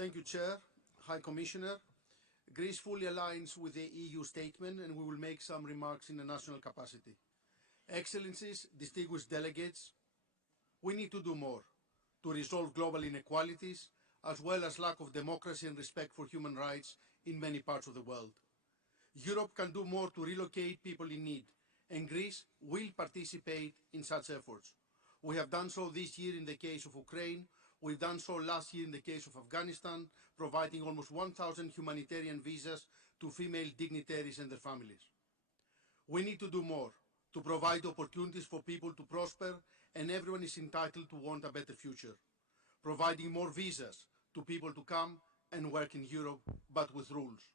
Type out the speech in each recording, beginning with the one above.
Thank you, Chair, High Commissioner. Greece fully aligns with the EU statement, and we will make some remarks in a national capacity. Excellencies, distinguished delegates, we need to do more to resolve global inequalities, as well as lack of democracy and respect for human rights in many parts of the world. Europe can do more to relocate people in need, and Greece will participate in such efforts. We have done so this year in the case of Ukraine. We've done so last year in the case of Afghanistan, providing almost 1,000 humanitarian visas to female dignitaries and their families. We need to do more to provide opportunities for people to prosper, and everyone is entitled to want a better future. Providing more visas to people to come and work in Europe, but with rules.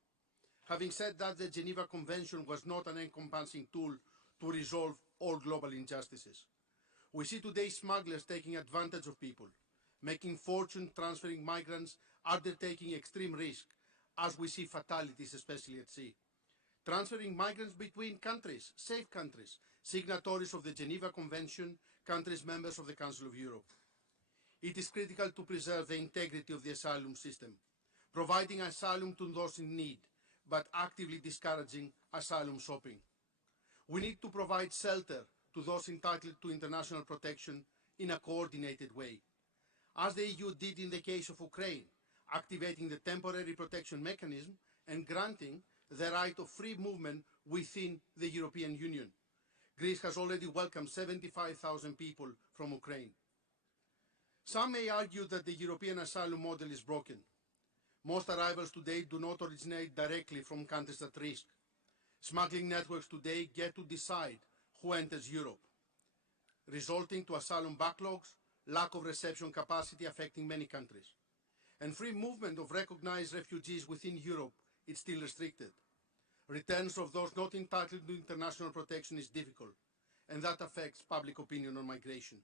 Having said that, the Geneva Convention was not an encompassing tool to resolve all global injustices. We see today smugglers taking advantage of people, making fortune transferring migrants, undertaking extreme risk, as we see fatalities, especially at sea. Transferring migrants between countries, safe countries, signatories of the Geneva Convention, countries members of the Council of Europe. It is critical to preserve the integrity of the asylum system, providing asylum to those in need, but actively discouraging asylum shopping. We need to provide shelter to those entitled to international protection in a coordinated way, as the EU did in the case of Ukraine, activating the temporary protection mechanism and granting the right of free movement within the European Union. Greece has already welcomed 75,000 people from Ukraine. Some may argue that the European asylum model is broken. Most arrivals today do not originate directly from countries at risk. Smuggling networks today get to decide who enters Europe, resulting to asylum backlogs, lack of reception capacity affecting many countries. And free movement of recognized refugees within Europe is still restricted. Returns of those not entitled to international protection is difficult, and that affects public opinion on migration.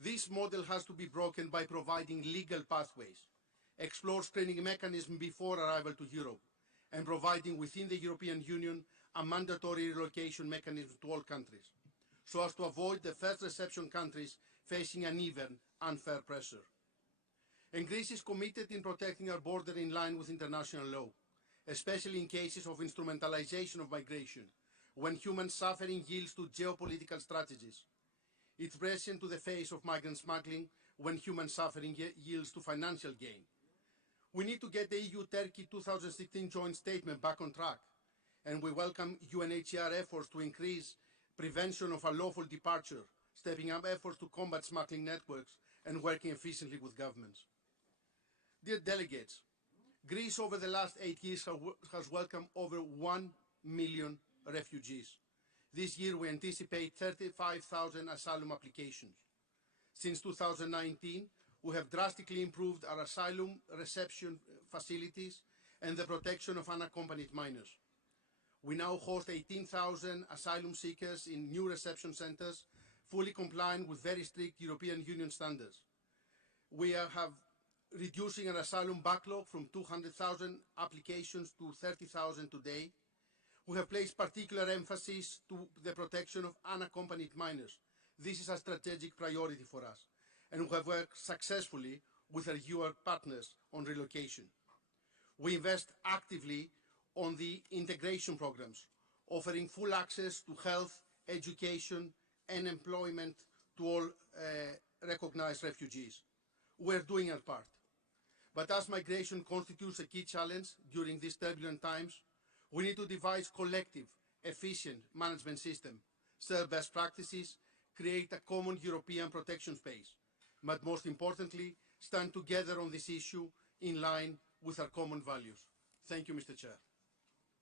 This model has to be broken by providing legal pathways, explore screening mechanisms before arrival to Europe, and providing within the European Union a mandatory relocation mechanism to all countries, so as to avoid the first reception countries facing uneven, unfair pressure. And Greece is committed in protecting our border in line with international law, especially in cases of instrumentalization of migration, when human suffering yields to geopolitical strategies. It's present to the face of migrant smuggling when human suffering yields to financial gain. We need to get the EU-Turkey 2016 joint statement back on track, and we welcome UNHCR efforts to increase prevention of unlawful departure, stepping up efforts to combat smuggling networks, and working efficiently with governments. Dear delegates, Greece over the last 8 years has welcomed over 1 million refugees. This year we anticipate 35,000 asylum applications. Since 2019, we have drastically improved our asylum reception facilities and the protection of unaccompanied minors. We now host 18,000 asylum seekers in new reception centers, fully complying with very strict European Union standards. We have reducing an asylum backlog from 200,000 applications to 30,000 today. We have placed particular emphasis to the protection of unaccompanied minors. This is a strategic priority for us, and we have worked successfully with our EU partners on relocation. We invest actively on the integration programs, offering full access to health, education, and employment to all recognized refugees. We're doing our part. But as migration constitutes a key challenge during these turbulent times, we need to devise collective, efficient management system, share best practices, create a common European protection space, but most importantly, stand together on this issue in line with our common values. Thank you, Mr. Chair.